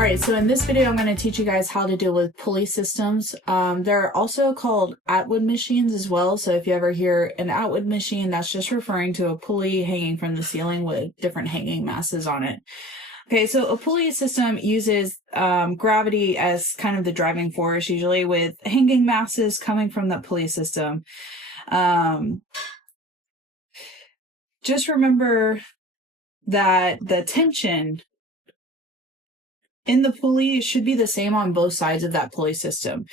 All right, so in this video, I'm going to teach you guys how to deal with pulley systems. They're also called Atwood machines as well. So if you ever hear an Atwood machine, that's just referring to a pulley hanging from the ceiling with different hanging masses on it. Okay, so a pulley system uses gravity as kind of the driving force, usually with hanging masses coming from that pulley system. Just remember that the tension in the pulley should be the same on both sides of that pulley system.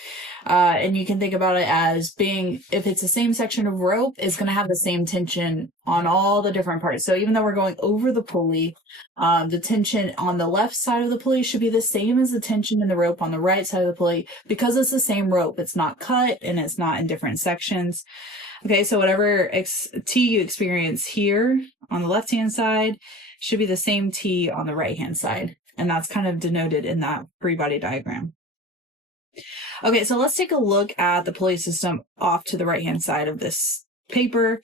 And you can think about it as being, if it's the same section of rope, it's going to have the same tension on all the different parts. So even though we're going over the pulley, the tension on the left side of the pulley should be the same as the tension in the rope on the right side of the pulley, because it's the same rope. It's not cut and it's not in different sections. Okay, so whatever T you experience here on the left-hand side should be the same T on the right-hand side. And that's kind of denoted in that free body diagram. Okay, so let's take a look at the pulley system off to the right-hand side of this paper.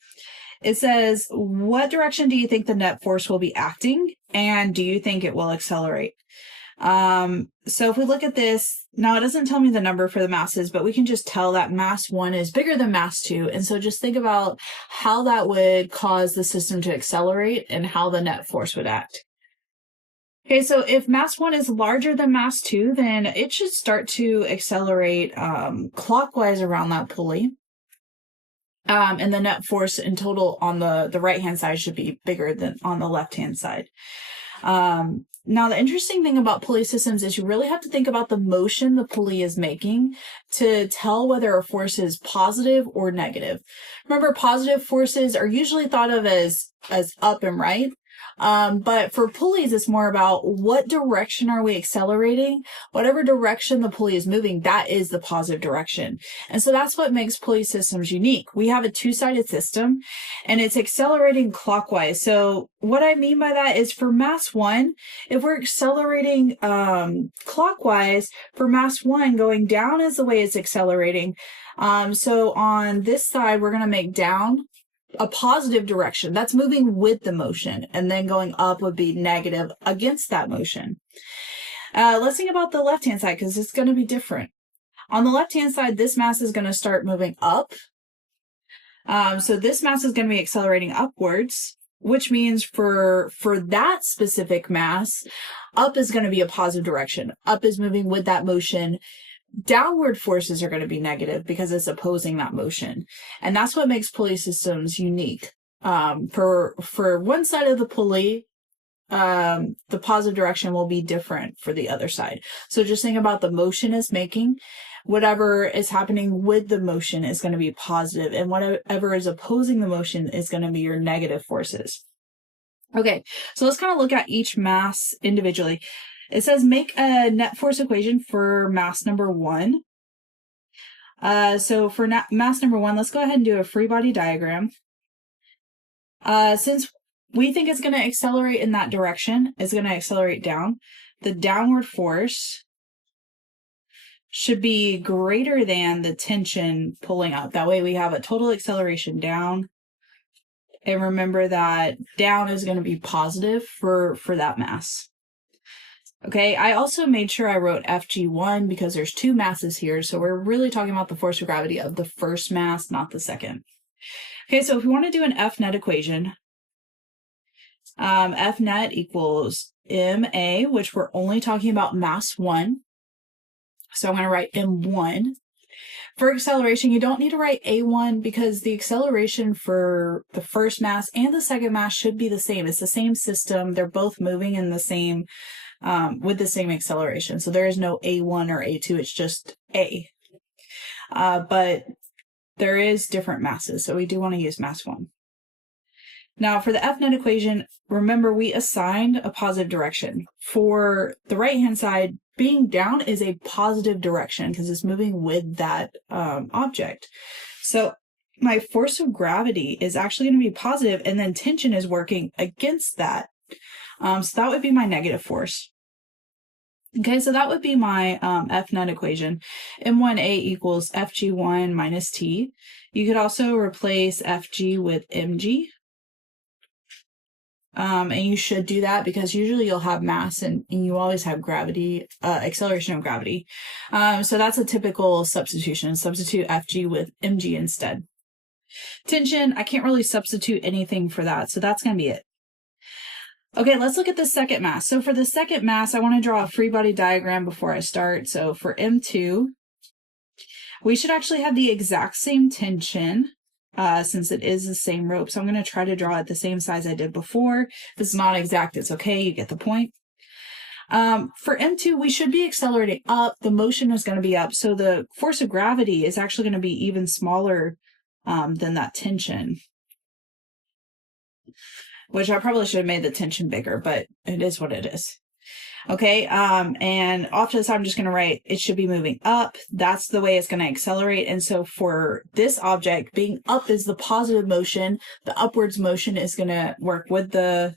It says, what direction do you think the net force will be acting? And do you think it will accelerate? So if we look at this, now it doesn't tell me the number for the masses, but we can just tell that mass 1 is bigger than mass 2. And so just think about how that would cause the system to accelerate and how the net force would act. Okay, so if mass 1 is larger than mass 2, then it should start to accelerate clockwise around that pulley. And the net force in total on the right-hand side should be bigger than on the left-hand side. Now, the interesting thing about pulley systems is you really have to think about the motion the pulley is making to tell whether a force is positive or negative. Remember, positive forces are usually thought of as up and right. But for pulleys, it's more about what direction are we accelerating? Whatever direction the pulley is moving, that is the positive direction. And so that's what makes pulley systems unique. We have a two-sided system and it's accelerating clockwise. So what I mean by that is for mass 1, if we're accelerating clockwise, for mass 1, going down is the way it's accelerating. So on this side, we're going to make down a positive direction. That's moving with the motion, and then going up would be negative against that motion. Let's think about the left-hand side, because it's going to be different. On the left-hand side, this mass is going to start moving up. So this mass is going to be accelerating upwards, which means for that specific mass, up is going to be a positive direction. Up is moving with that motion. Downward forces are going to be negative because it's opposing that motion. And that's what makes pulley systems unique. For one side of the pulley, the positive direction will be different for the other side. So just think about the motion it's making. Whatever is happening with the motion is going to be positive, and whatever is opposing the motion is going to be your negative forces. Okay, so let's kind of look at each mass individually. It says make a net force equation for mass number 1. So for mass number 1, let's go ahead and do a free body diagram. Since we think it's going to accelerate in that direction, it's going to accelerate down. The downward force should be greater than the tension pulling up. That way we have a total acceleration down. And remember that down is going to be positive for that mass. Okay, I also made sure I wrote FG1 because there's 2 masses here, so we're really talking about the force of gravity of the first mass, not the second. Okay, so if we want to do an F net equation, F net equals MA, which we're only talking about mass 1. So I'm going to write M1. For acceleration, you don't need to write A1 because the acceleration for the first mass and the second mass should be the same. It's the same system. They're both moving in the same with the same acceleration. So there is no A1 or A2, it's just A. But there is different masses, so we do want to use mass 1. Now for the F net equation, remember we assigned a positive direction. For the right-hand side, being down is a positive direction because it's moving with that object. So my force of gravity is actually going to be positive, and then tension is working against that. So that would be my negative force. Okay, so that would be my F net equation. M1A equals FG1 minus T. You could also replace FG with MG. And you should do that because usually you'll have mass and you always have gravity, acceleration of gravity. So that's a typical substitution. Substitute Fg with mg instead. Tension, I can't really substitute anything for that. So that's going to be it. Okay, let's look at the second mass. So for the second mass, I want to draw a free body diagram before I start. So for M2, we should actually have the exact same tension since it is the same rope. So I'm going to try to draw it the same size I did before. If it's not exact, it's okay. You get the point. For M2, we should be accelerating up. The motion is going to be up. So the force of gravity is actually going to be even smaller than that tension. Which I probably should have made the tension bigger, but it is what it is. Okay, and off to the side, I'm just going to write, it should be moving up. That's the way it's going to accelerate. And so for this object, being up is the positive motion. The upwards motion is going to work with the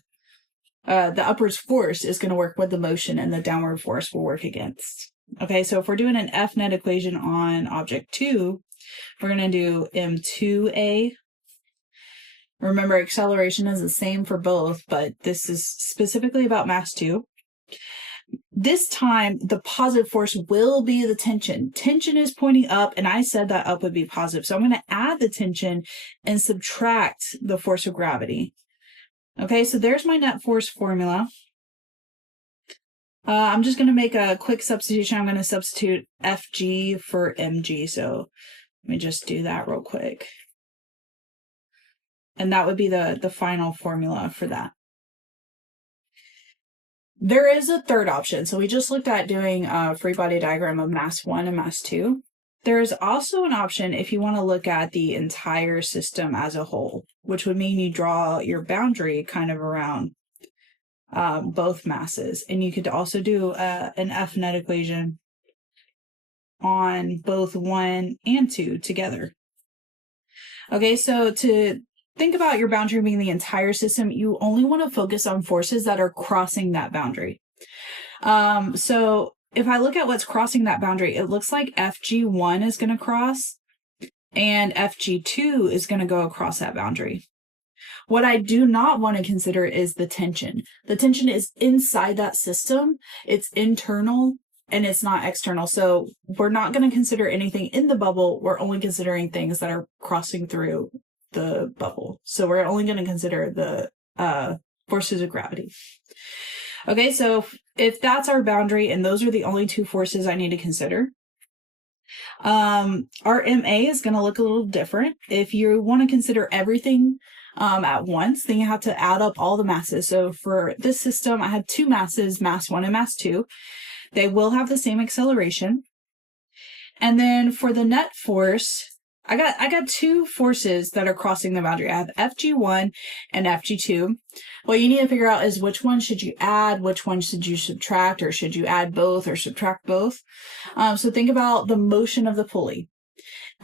upwards force is going to work with the motion, and the downward force will work against. Okay, so if we're doing an F net equation on object 2, we're going to do M2A. Remember, acceleration is the same for both, but this is specifically about mass 2. This time, the positive force will be the tension. Tension is pointing up, and I said that up would be positive. So I'm going to add the tension and subtract the force of gravity. Okay, so there's my net force formula. I'm just going to make a quick substitution. I'm going to substitute Fg for mg. So let me just do that real quick. And that would be the final formula for that. There is a third option. So we just looked at doing a free body diagram of mass 1 and mass 2. There is also an option if you want to look at the entire system as a whole, which would mean you draw your boundary kind of around both masses. And you could also do an F net equation on both 1 and 2 together. Okay, so to think about your boundary being the entire system, you only want to focus on forces that are crossing that boundary. So if I look at what's crossing that boundary, it looks like Fg1 is going to cross and Fg2 is going to go across that boundary. What I do not want to consider is the tension. The tension is inside that system. It's internal and it's not external. So we're not going to consider anything in the bubble. We're only considering things that are crossing through the bubble. So we're only going to consider the forces of gravity. Okay, so if that's our boundary and those are the only two forces I need to consider, our MA is going to look a little different. If you want to consider everything at once, then you have to add up all the masses. So for this system, I had two masses, mass 1 and mass 2. They will have the same acceleration. And then for the net force, I got two forces that are crossing the boundary. I have Fg1 and Fg2. What you need to figure out is which one should you add, which one should you subtract, or should you add both or subtract both. So think about the motion of the pulley.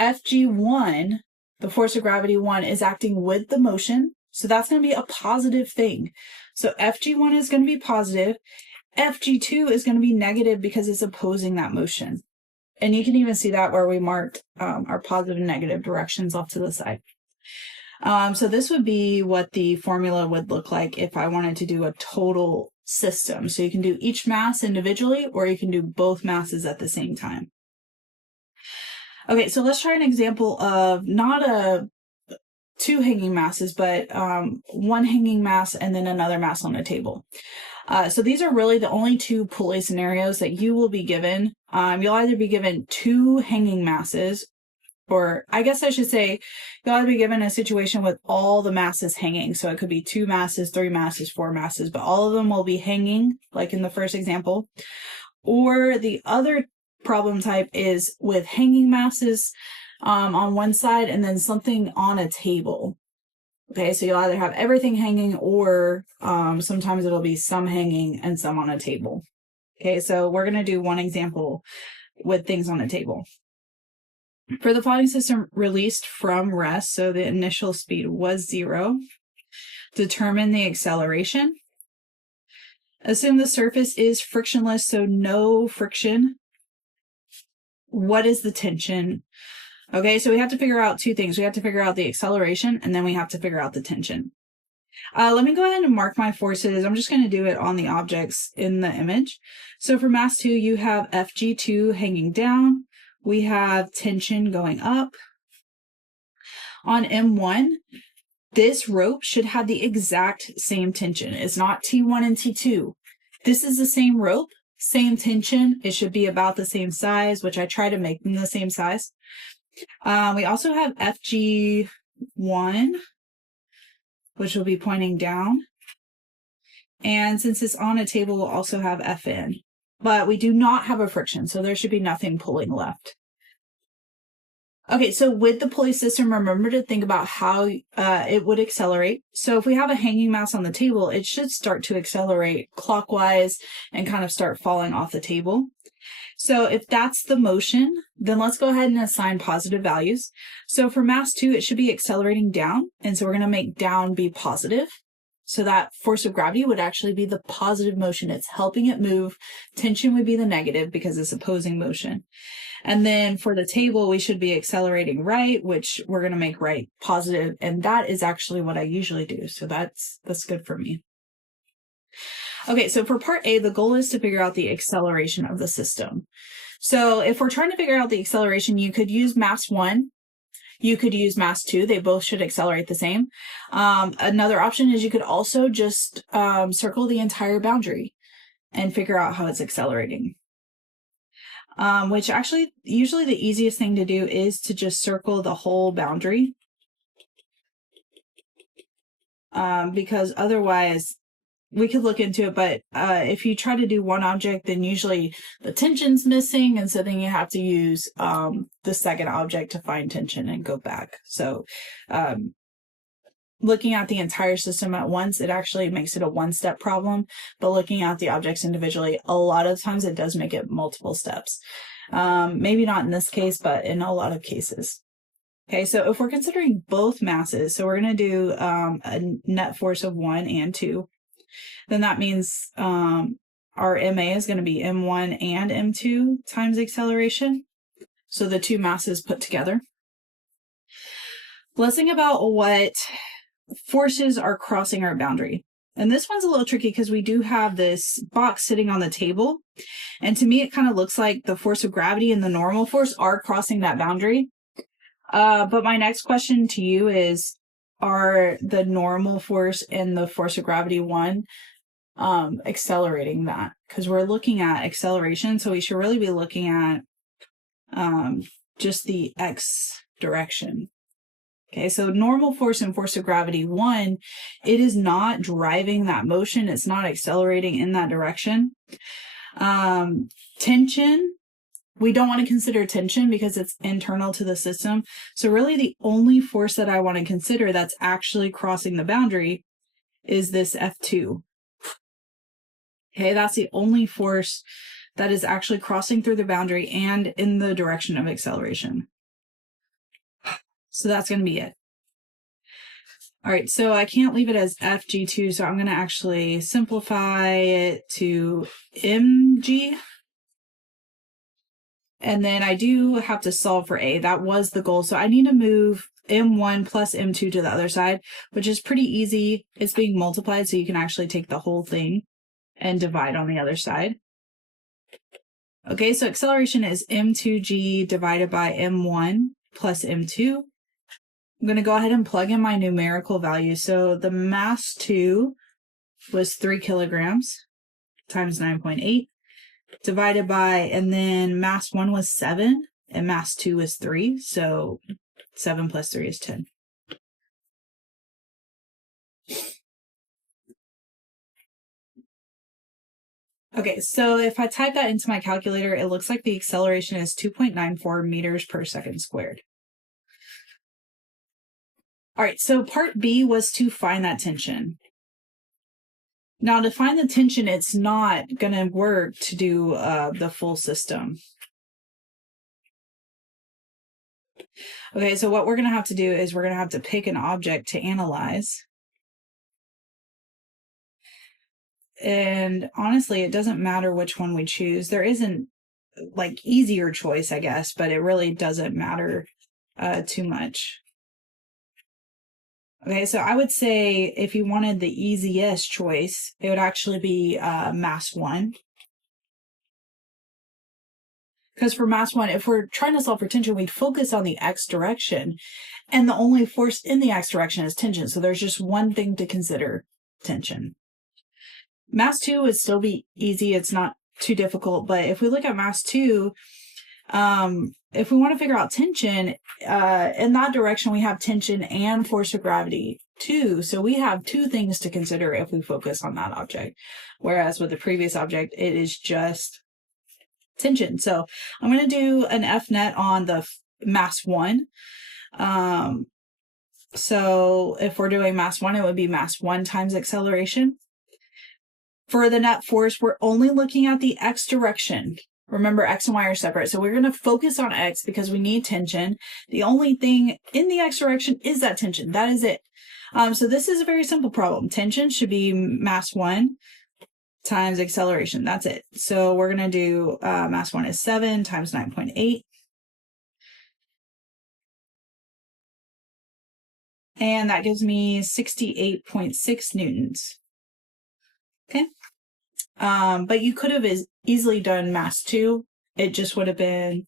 Fg1, the force of gravity 1, is acting with the motion. So that's going to be a positive thing. So Fg1 is going to be positive. Fg2 is going to be negative because it's opposing that motion. And you can even see that where we marked our positive and negative directions off to the side. So this would be what the formula would look like if I wanted to do a total system. So you can do each mass individually, or you can do both masses at the same time. Okay, so let's try an example of not two hanging masses, but one hanging mass and then another mass on a table. So these are really the only two pulley scenarios that you will be given. You'll either be given two hanging masses, or I guess I should say you'll either be given a situation with all the masses hanging. So it could be 2 masses, 3 masses, 4 masses, but all of them will be hanging, like in the first example. Or the other problem type is with hanging masses on one side and then something on a table. Okay, so you'll either have everything hanging, or sometimes it'll be some hanging and some on a table. Okay, so we're going to do one example with things on a table. For the floating system released from rest, so the initial speed was 0, determine the acceleration. Assume the surface is frictionless, so no friction. What is the tension? Okay, so we have to figure out two things. We have to figure out the acceleration, and then we have to figure out the tension. Let me go ahead and mark my forces. I'm just going to do it on the objects in the image. So for mass 2, you have FG2 hanging down. We have tension going up. On M1, this rope should have the exact same tension. It's not T1 and T2. This is the same rope, same tension. It should be about the same size, which I try to make them the same size. We also have FG1, which will be pointing down. And since it's on a table, we'll also have FN. But we do not have a friction, so there should be nothing pulling left. Okay, so with the pulley system, remember to think about how it would accelerate. So if we have a hanging mass on the table, it should start to accelerate clockwise and kind of start falling off the table. So if that's the motion, then let's go ahead and assign positive values. So for mass 2, it should be accelerating down. And so we're going to make down be positive. So that force of gravity would actually be the positive motion. It's helping it move. Tension would be the negative because it's opposing motion. And then for the table, we should be accelerating right, which we're going to make right positive. And that is actually what I usually do. So that's good for me. Okay, so for part A, the goal is to figure out the acceleration of the system. So if we're trying to figure out the acceleration, you could use mass 1. You could use mass 2. They both should accelerate the same. Another option is you could also just circle the entire boundary and figure out how it's accelerating. Which actually, usually the easiest thing to do is to just circle the whole boundary. Because otherwise, we could look into it, but if you try to do one object, then usually the tension's missing, and so then you have to use the second object to find tension and go back. So looking at the entire system at once, it actually makes it a one-step problem, but looking at the objects individually, a lot of times it does make it multiple steps. Maybe not in this case, but in a lot of cases. Okay, so if we're considering both masses, so we're going to do a net force of 1 and 2, then that means our MA is going to be M1 and M2 times acceleration. So the two masses put together. Let's think about what forces are crossing our boundary. And this one's a little tricky because we do have this box sitting on the table. And to me, it kind of looks like the force of gravity and the normal force are crossing that boundary. But my next question to you is, are the normal force and the force of gravity one accelerating that? Because we're looking at acceleration, so we should really be looking at just the x direction. Okay, so normal force and force of gravity 1, it is not driving that motion. It's not accelerating in that direction. Tension, we don't want to consider tension because it's internal to the system. So really the only force that I want to consider that's actually crossing the boundary is this F2. Okay, that's the only force that is actually crossing through the boundary and in the direction of acceleration. So that's going to be it. All right, so I can't leave it as FG2, so I'm going to actually simplify it to MG. And then I do have to solve for A. That was the goal. So I need to move M1 plus M2 to the other side, which is pretty easy. It's being multiplied, so you can actually take the whole thing and divide on the other side. Okay, so acceleration is M2G divided by M1 plus M2. I'm going to go ahead and plug in my numerical value. So the mass 2 was 3 kilograms times 9.8 divided by, and then mass 1 was 7 and mass 2 was 3. So 7 plus 3 is 10. Okay, so if I type that into my calculator, it looks like the acceleration is 2.94 meters per second squared. All right, so part B was to find that tension. Now, to find the tension, it's not going to work to do the full system. Okay, so what we're going to have to do is we're going to have to pick an object to analyze. And honestly, it doesn't matter which one we choose. There isn't like easier choice, I guess, but it really doesn't matter too much. Okay, so I would say if you wanted the easiest choice, it would actually be mass 1. Because for mass 1, if we're trying to solve for tension, we'd focus on the x direction. And the only force in the x direction is tension. So there's just one thing to consider, tension. Mass 2 would still be easy. It's not too difficult. But if we look at mass 2, if we want to figure out tension, in that direction, we have tension and force of gravity too. So we have two things to consider if we focus on that object. Whereas with the previous object, it is just tension. So I'm going to do an F net on the mass 1. So if we're doing mass 1, it would be mass 1 times acceleration. For the net force, we're only looking at the x direction. Remember, x and y are separate. So we're going to focus on x because we need tension. The only thing in the x direction is that tension. That is it. So this is a very simple problem. Tension should be mass 1 times acceleration. That's it. So we're going to do mass 1 is 7 times 9.8. And that gives me 68.6 newtons. Okay. But you could have easily done mass 2. It just would have been,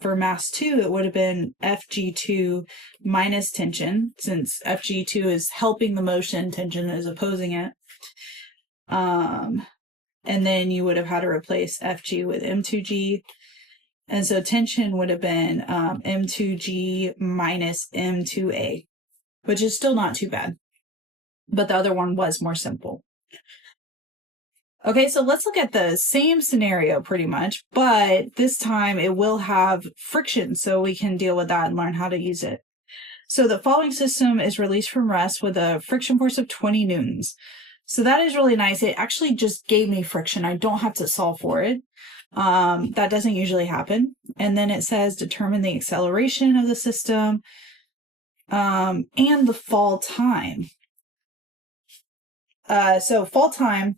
for mass 2, it would have been Fg2 minus tension, since Fg2 is helping the motion, tension is opposing it. And then you would have had to replace Fg with m2g. And so tension would have been m2g minus m2a, which is still not too bad. But the other one was more simple. Okay, so let's look at the same scenario pretty much, but this time it will have friction, so we can deal with that and learn how to use it. So the following system is released from rest with a friction force of 20 newtons. So that is really nice. It actually just gave me friction. I don't have to solve for it. That doesn't usually happen. And then it says determine the acceleration of the system and the fall time. So fall time,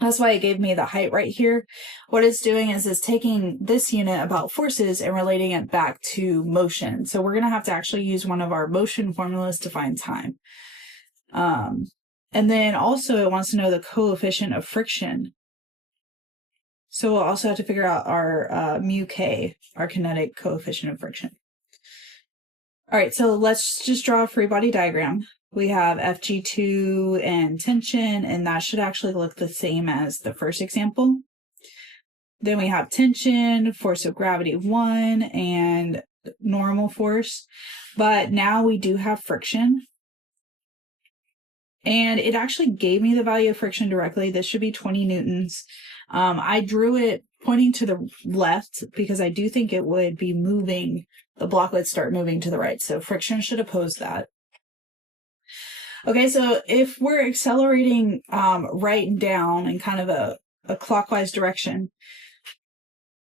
that's why it gave me the height right here. What it's doing is it's taking this unit about forces and relating it back to motion. So we're going to have to actually use one of our motion formulas to find time. And then also it wants to know the coefficient of friction. So we'll also have to figure out our mu k, our kinetic coefficient of friction. All right, so let's just draw a free body diagram. We have Fg2 and tension, and that should actually look the same as the first example. Then we have tension, force of gravity 1, and normal force. But now we do have friction. And it actually gave me the value of friction directly. This should be 20 newtons. I drew it pointing to the left because I do think it would be moving. The block would start moving to the right. So friction should oppose that. Okay, so if we're accelerating right and down in kind of a clockwise direction,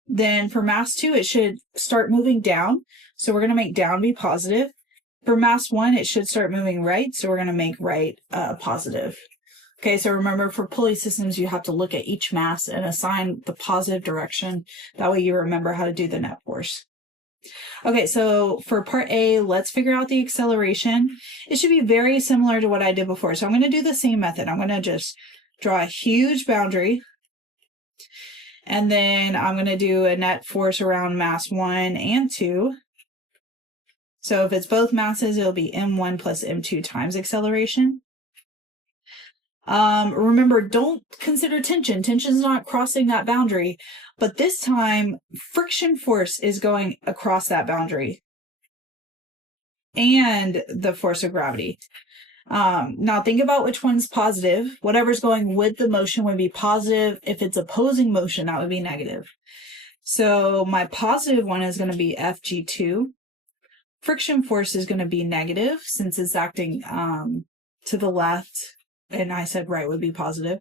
then for mass 2, it should start moving down. So we're going to make down be positive. For mass 1, it should start moving right. So we're going to make right positive. Okay, so remember for pulley systems, you have to look at each mass and assign the positive direction. That way you remember how to do the net force. Okay, so for part A, let's figure out the acceleration. It should be very similar to what I did before. So I'm going to do the same method. I'm going to just draw a huge boundary. And then I'm going to do a net force around mass 1 and 2. So if it's both masses, it'll be m1 plus m2 times acceleration. Remember, don't consider tension. Tension's not crossing that boundary, but this time friction force is going across that boundary and the force of gravity. Now think about which one's positive. Whatever's going with the motion would be positive. If it's opposing motion, that would be negative. So my positive one is going to be Fg2. Friction force is going to be negative since it's acting to the left. And I said right would be positive.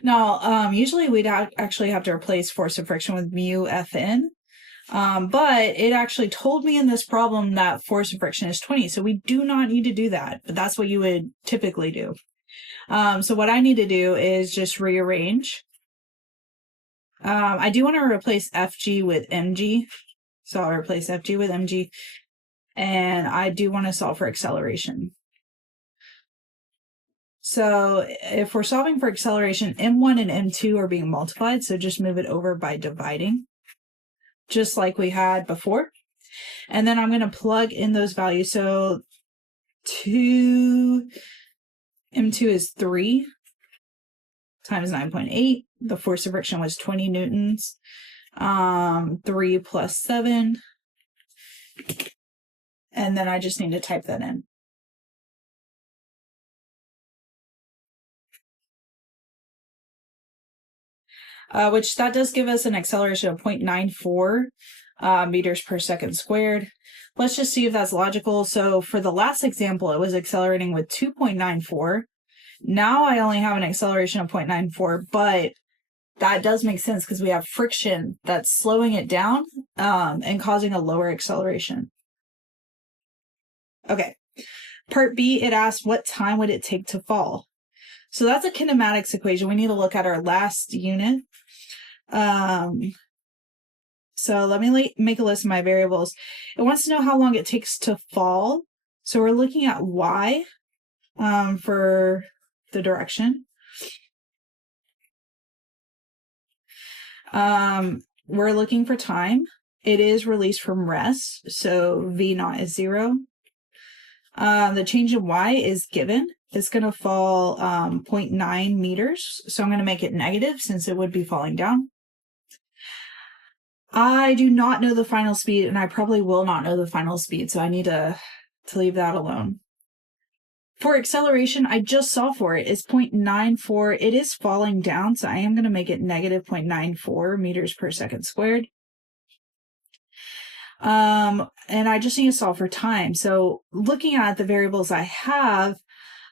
Now, usually we'd actually have to replace force of friction with mu Fn. But it actually told me in this problem that force of friction is 20. So we do not need to do that, but that's what you would typically do. So what I need to do is just rearrange. I do want to replace Fg with mg. So I'll replace Fg with mg. and I do want to solve for acceleration. So if we're solving for acceleration, m1 and m2 are being multiplied, so just move it over by dividing, just like we had before. And then I'm going to plug in those values. So m2 is 3 times 9.8. The force of friction was 20 newtons. 3 plus 7. And then I just need to type that in. Which that does give us an acceleration of 0.94 meters per second squared. Let's just see if that's logical. So for the last example, it was accelerating with 2.94. Now I only have an acceleration of 0.94, but that does make sense because we have friction that's slowing it down and causing a lower acceleration. Okay, part B, it asks what time would it take to fall? So that's a kinematics equation. We need to look at our last unit. So let me make a list of my variables. It wants to know how long it takes to fall. So we're looking at y for the direction. We're looking for time. It is released from rest, so v naught is 0. The change in y is given. It's going to fall 0.9 meters, so I'm going to make it negative since it would be falling down. I do not know the final speed, and I probably will not know the final speed, so I need to leave that alone. For acceleration, I just solved for it. It's 0.94. It is falling down, so I am going to make it negative 0.94 meters per second squared. And I just need to solve for time. So looking at the variables I have,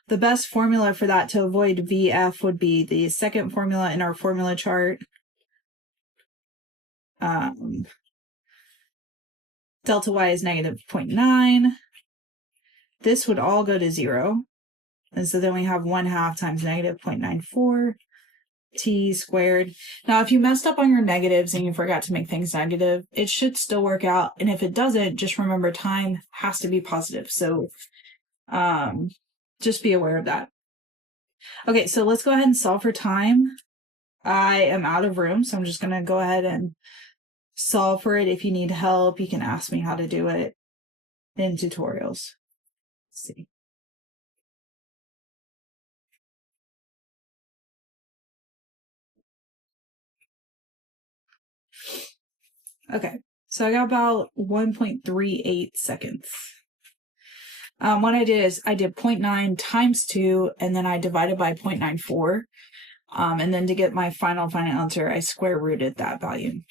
the best formula for that to avoid VF would be the second formula in our formula chart. Delta Y is negative 0.9. This would all go to 0. And so then we have 1/2 times negative 0.94 t squared. Now, if you messed up on your negatives and you forgot to make things negative, it should still work out. And if it doesn't, just remember time has to be positive. So just be aware of that. Okay, so let's go ahead and solve for time. I am out of room, so I'm just going to go ahead and solve for it. If you need help, you can ask me how to do it in tutorials. Let's see. Okay, so I got about 1.38 seconds. What I did is I did 0.9 times 2, and then I divided by 0.94. And then to get my final answer, I square rooted that value.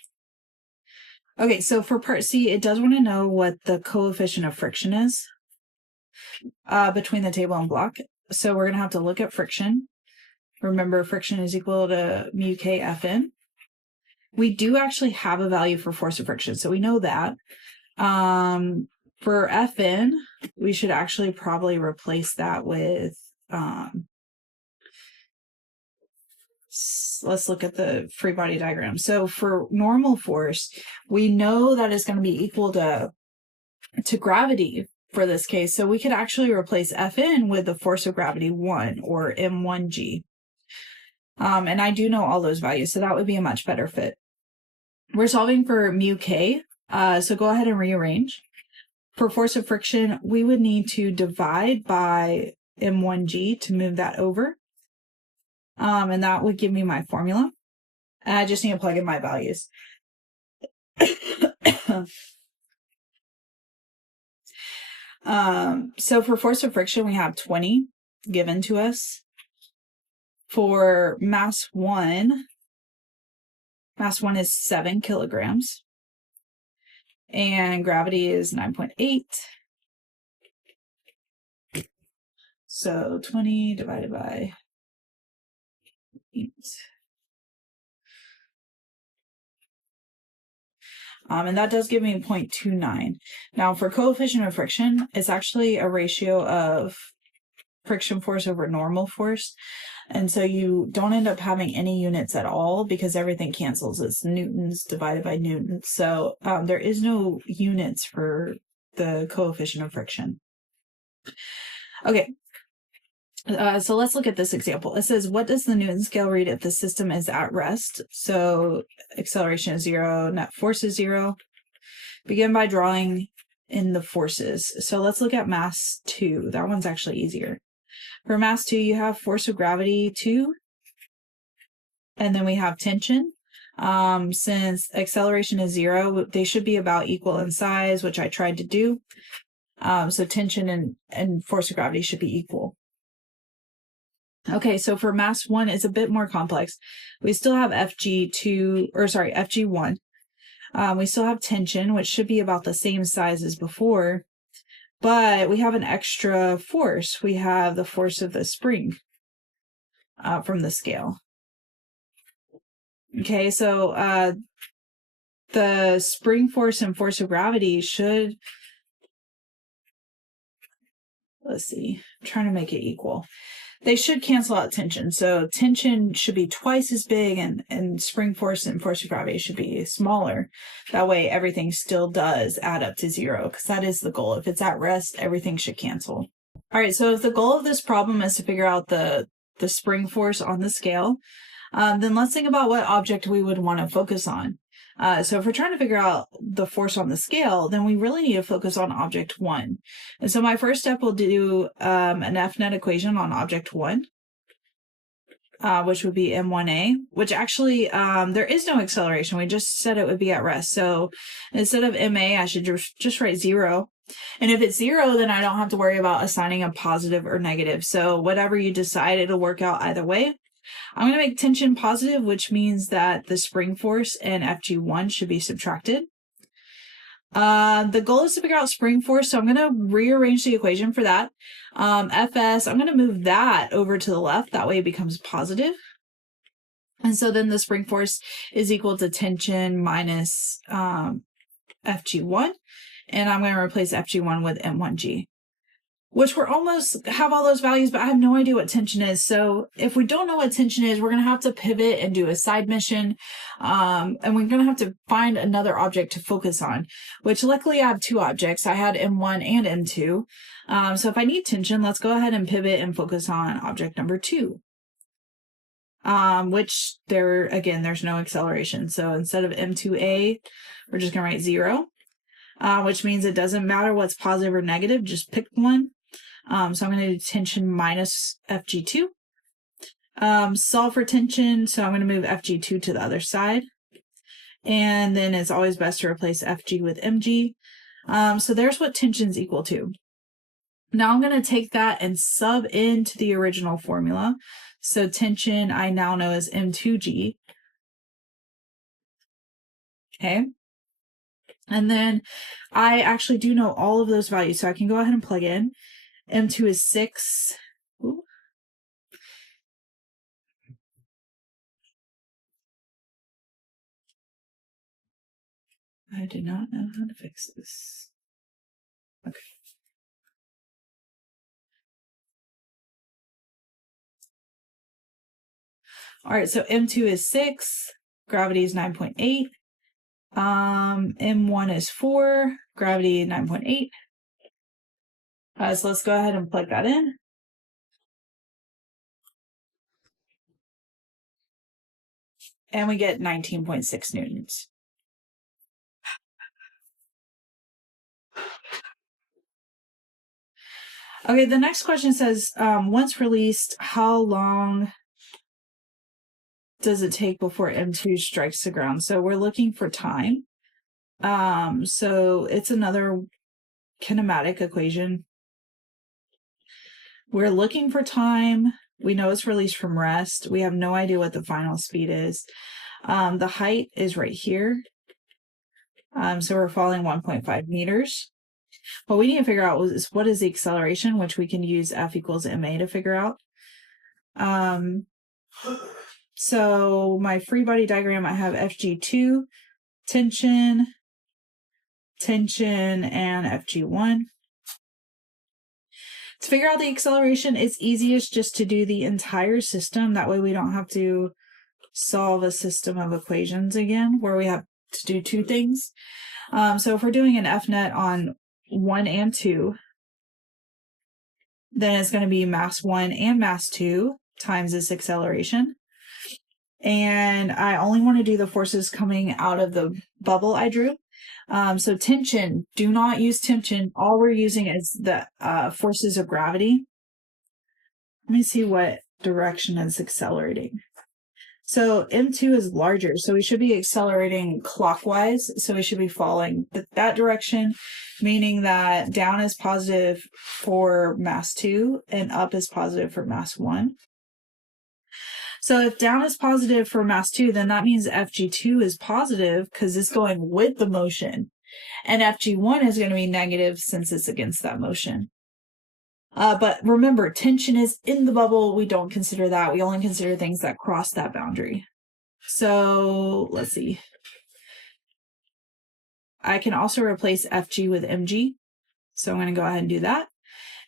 Okay, so for part C, it does want to know what the coefficient of friction is between the table and block. So we're going to have to look at friction. Remember, friction is equal to mu k Fn. We do actually have a value for force of friction, so we know that. For Fn, we should actually probably replace that with, let's look at the free body diagram. So for normal force, we know that it's going to be equal to gravity for this case. So we could actually replace Fn with the force of gravity 1, or m1g. And I do know all those values, so that would be a much better fit. We're solving for mu k, so go ahead and rearrange. For force of friction, we would need to divide by m1g to move that over. And that would give me my formula. And I just need to plug in my values. So for force of friction, we have 20 given to us. For mass 1 is 7 kilograms. And gravity is 9.8. So 20 divided by 8. And that does give me 0.29. Now for coefficient of friction, it's actually a ratio of friction force over normal force. And so you don't end up having any units at all because everything cancels. It's newtons divided by newtons. So there is no units for the coefficient of friction. Okay. So let's look at this example. It says, what does the Newton scale read if the system is at rest? So acceleration is 0, net force is 0. Begin by drawing in the forces. So let's look at mass 2. That one's actually easier. For mass 2, you have force of gravity 2, and then we have tension. Since acceleration is 0, they should be about equal in size, which I tried to do. So tension and force of gravity should be equal. Okay, so for mass 1, it's a bit more complex. We still have FG1. We still have tension, which should be about the same size as before, but we have an extra force. We have the force of the spring from the scale. Okay, so the spring force and force of gravity should, let's see, I'm trying to make it equal. They should cancel out tension. So tension should be twice as big and spring force and force of gravity should be smaller. That way everything still does add up to 0, because that is the goal. If it's at rest, everything should cancel. All right, so if the goal of this problem is to figure out the spring force on the scale, then let's think about what object we would want to focus on. So if we're trying to figure out the force on the scale, then we really need to focus on object 1. And so my first step will do an F-net equation on object 1, which would be M1A, which actually there is no acceleration. We just said it would be at rest. So instead of MA, I should just write 0. And if it's 0, then I don't have to worry about assigning a positive or negative. So whatever you decide, it'll work out either way. I'm going to make tension positive, which means that the spring force and FG1 should be subtracted. The goal is to figure out spring force, so I'm going to rearrange the equation for that. Fs, I'm going to move that over to the left. That way it becomes positive. And so then the spring force is equal to tension minus FG1. And I'm going to replace FG1 with M1G. Which we're almost have all those values, but I have no idea what tension is. So if we don't know what tension is, we're going to have to pivot and do a side mission. And we're going to have to find another object to focus on, which luckily I have 2 objects. I had M1 and M2. So if I need tension, let's go ahead and pivot and focus on object number 2. Which there's no acceleration. So instead of M2A, we're just going to write 0, which means it doesn't matter what's positive or negative, just pick one. So I'm going to do tension minus FG2. Solve for tension, so I'm going to move FG2 to the other side. And then it's always best to replace FG with MG. So there's what tension's equal to. Now I'm going to take that and sub into the original formula. So tension I now know is M2G. Okay. And then I actually do know all of those values, so I can go ahead and plug in. M2 is 6. Ooh. I did not know how to fix this. Okay. All right, so M2 is 6. Gravity is 9.8. M1 is 4. Gravity 9.8. So let's go ahead and plug that in. And we get 19.6 newtons. Okay, the next question says, once released, how long does it take before M2 strikes the ground? So we're looking for time. So it's another kinematic equation. We're looking for time. We know it's released from rest. We have no idea what the final speed is. The height is right here. So we're falling 1.5 meters. What we need to figure out is what is the acceleration, which we can use F equals ma to figure out. So my free body diagram, I have FG2, tension, and FG1. To figure out the acceleration, it's easiest just to do the entire system. That way we don't have to solve a system of equations again, where we have to do 2 things. So if we're doing an F-net on 1 and 2. Then it's going to be mass 1 and mass 2 times this acceleration. And I only want to do the forces coming out of the bubble I drew. So tension, do not use tension. All we're using is the forces of gravity. Let me see what direction it's accelerating. So M2 is larger, so we should be accelerating clockwise. So we should be falling that direction, meaning that down is positive for mass 2 and up is positive for mass 1. So if down is positive for mass 2, then that means FG2 is positive because it's going with the motion. And FG1 is going to be negative since it's against that motion. But remember, tension is in the bubble. We don't consider that. We only consider things that cross that boundary. So let's see. I can also replace FG with MG. So I'm going to go ahead and do that.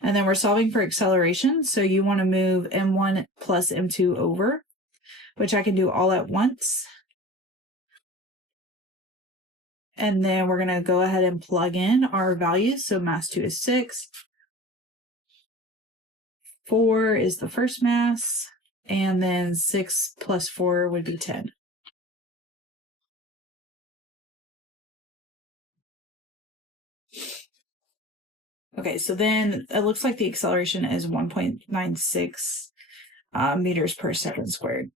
And then we're solving for acceleration. So you want to move M1 plus M2 over, which I can do all at once. And then we're going to go ahead and plug in our values. So mass 2 is 6. 4 is the first mass. And then 6 plus 4 would be 10. Okay, so then it looks like the acceleration is 1.96 meters per second squared.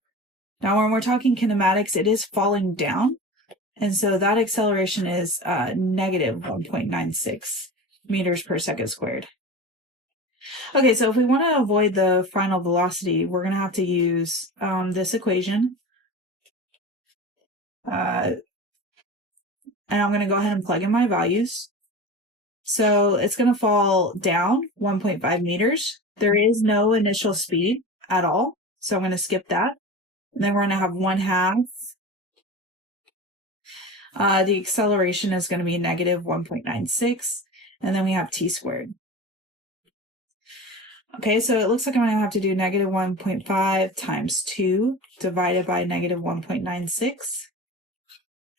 Now, when we're talking kinematics, it is falling down. And so that acceleration is negative 1.96 meters per second squared. Okay, so if we want to avoid the final velocity, we're going to have to use this equation. And I'm going to go ahead and plug in my values. So it's going to fall down 1.5 meters. There is no initial speed at all. So I'm going to skip that. And then we're going to have 1/2. The acceleration is going to be negative 1.96. And then we have t squared. Okay, so it looks like I'm going to have to do negative 1.5 times 2 divided by negative 1.96.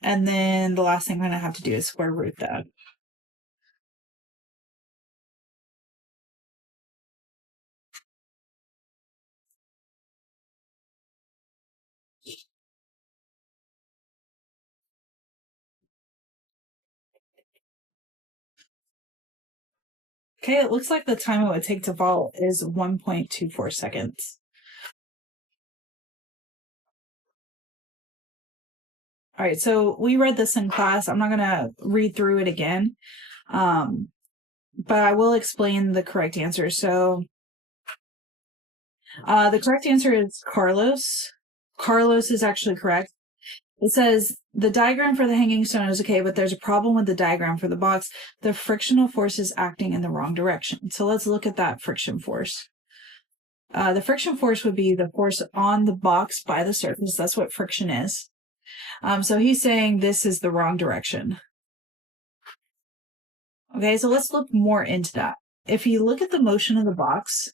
And then the last thing I'm going to have to do is square root that. Okay, it looks like the time it would take to fall is 1.24 seconds. All right, so we read this in class. I'm not going to read through it again, but I will explain the correct answer. So the correct answer is Carlos. Carlos is actually correct. It says the diagram for the hanging stone is okay, but there's a problem with the diagram for the box. The frictional force is acting in the wrong direction. So let's look at that friction force. The friction force would be the force on the box by the surface. That's what friction is. So he's saying this is the wrong direction. Okay, so let's look more into that. If you look at the motion of the box,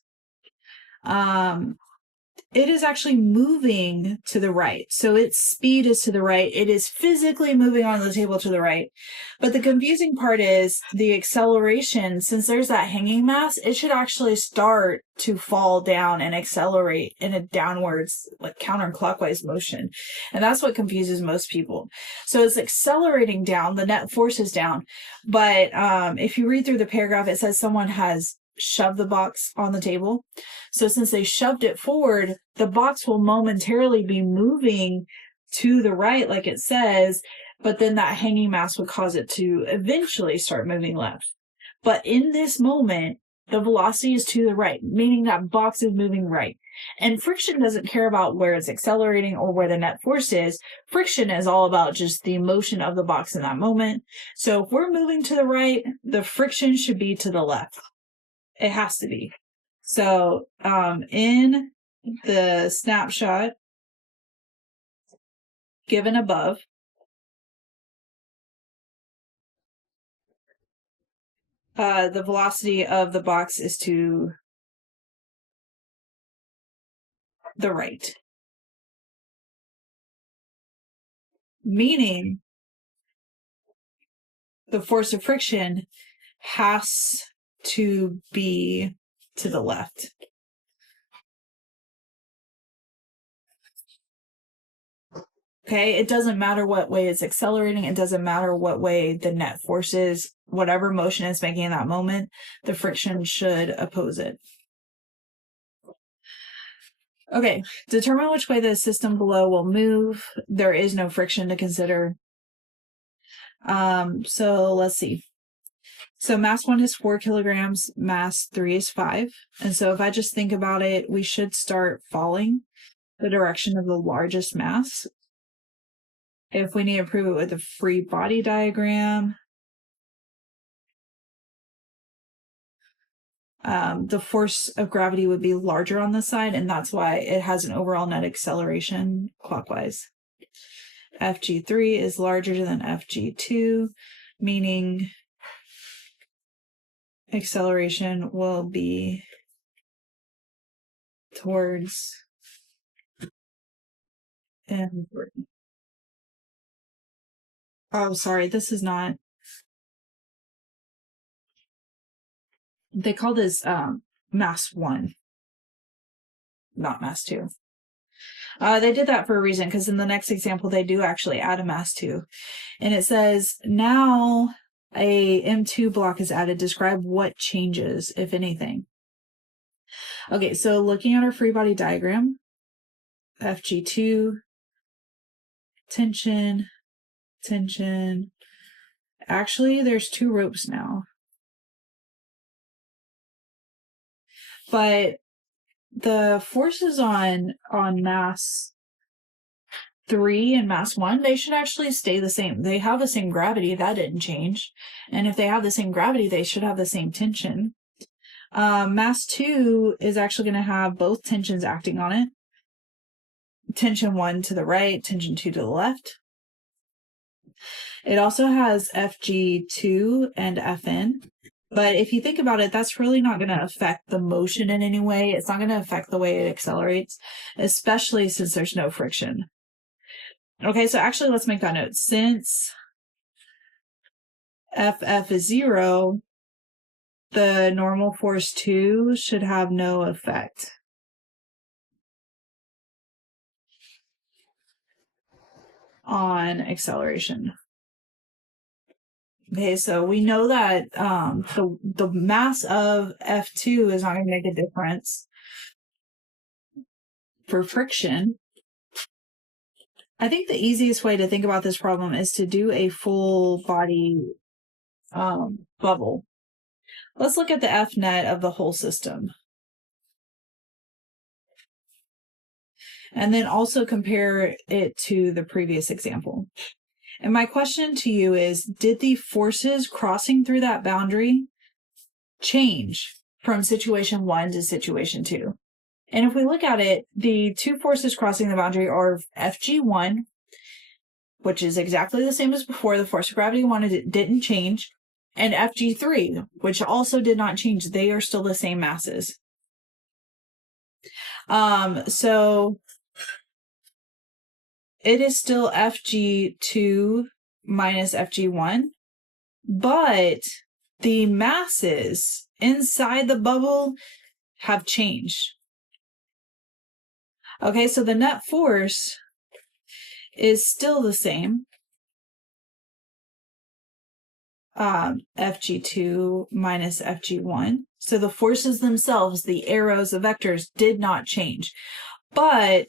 it is actually moving to the right. So its speed is to the right. It is physically moving on the table to the right. But the confusing part is the acceleration. Since there's that hanging mass, it should actually start to fall down and accelerate in a downwards, like counterclockwise motion. And that's what confuses most people. So it's accelerating down, the net force is down. But if you read through the paragraph, it says someone has shove the box on the table. So since they shoved it forward, the box will momentarily be moving to the right, like it says, but then that hanging mass would cause it to eventually start moving left. But in this moment, the velocity is to the right, meaning that box is moving right. And friction doesn't care about where it's accelerating or where the net force is. Friction is all about just the motion of the box in that moment. So if we're moving to the right, the friction should be to the left. It has to be. So in the snapshot given above, the velocity of the box is to the right. Meaning the force of friction has to be to the left. Okay, it doesn't matter what way it's accelerating. It doesn't matter what way the net force is. Whatever motion it's making in that moment, the friction should oppose it. Okay, determine which way the system below will move. There is no friction to consider. So let's see. So mass 1 is 4 kilograms, mass 3 is 5. And so if I just think about it, we should start falling the direction of the largest mass. If we need to prove it with a free body diagram, the force of gravity would be larger on this side, and that's why it has an overall net acceleration clockwise. FG3 is larger than FG2, meaning acceleration will be towards inward. Oh, sorry, this is not. They call this mass 1, not mass 2. They did that for a reason, because in the next example, they do actually add a mass 2. And it says, now a M2 block is added. Describe what changes, if anything. Okay, so looking at our free body diagram, FG2, tension, tension. Actually, there's 2 ropes now. But the forces on mass 3 and mass 1, they should actually stay the same. They have the same gravity. That didn't change. And if they have the same gravity, they should have the same tension. Mass 2 is actually going to have both tensions acting on it. Tension 1 to the right, tension 2 to the left. It also has FG2 and FN. But if you think about it, that's really not going to affect the motion in any way. It's not going to affect the way it accelerates, especially since there's no friction. Okay, so actually let's make that note. Since FF is 0, the normal force 2 should have no effect. On acceleration. Okay, so we know that the mass of F2 is not going to make a difference for friction. I think the easiest way to think about this problem is to do a full body bubble. Let's look at the F net of the whole system. And then also compare it to the previous example. And my question to you is, did the forces crossing through that boundary change from situation 1 to situation 2? And if we look at it, the 2 forces crossing the boundary are FG1, which is exactly the same as before. The force of gravity didn't change, and FG3, which also did not change. They are still the same masses. So it is still FG2 minus FG1, but the masses inside the bubble have changed. Okay, so the net force is still the same. FG2 minus FG1. So the forces themselves, the arrows, the vectors, did not change. But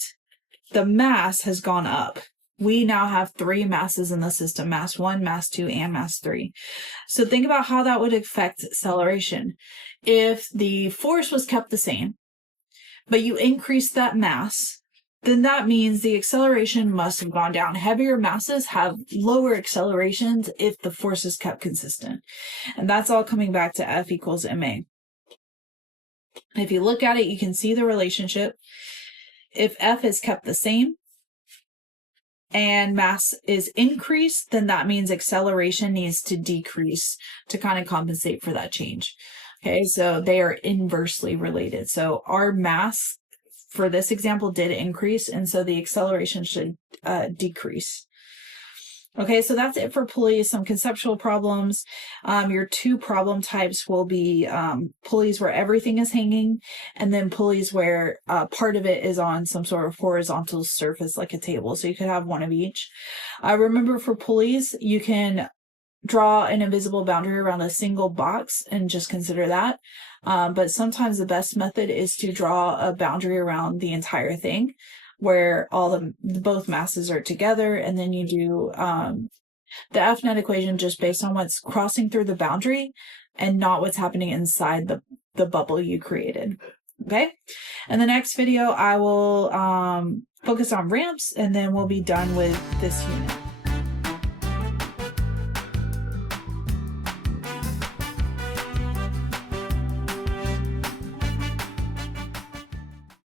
the mass has gone up. We now have 3 masses in the system, mass 1, mass 2, and mass 3. So think about how that would affect acceleration. If the force was kept the same, but you increase that mass, then that means the acceleration must have gone down. Heavier masses have lower accelerations if the force is kept consistent. And that's all coming back to F equals ma. If you look at it, you can see the relationship. If F is kept the same and mass is increased, then that means acceleration needs to decrease to kind of compensate for that change. Okay, so they are inversely related. So our mass for this example did increase, and so the acceleration should decrease. Okay, so that's it for pulleys, some conceptual problems. Your two problem types will be pulleys where everything is hanging, and then pulleys where part of it is on some sort of horizontal surface like a table. So you could have one of each. Remember, for pulleys, you can draw an invisible boundary around a single box and just consider that. But sometimes the best method is to draw a boundary around the entire thing, where both masses are together, and then you do the F net equation just based on what's crossing through the boundary and not what's happening inside the bubble you created. Okay. In the next video, I will focus on ramps, and then we'll be done with this unit.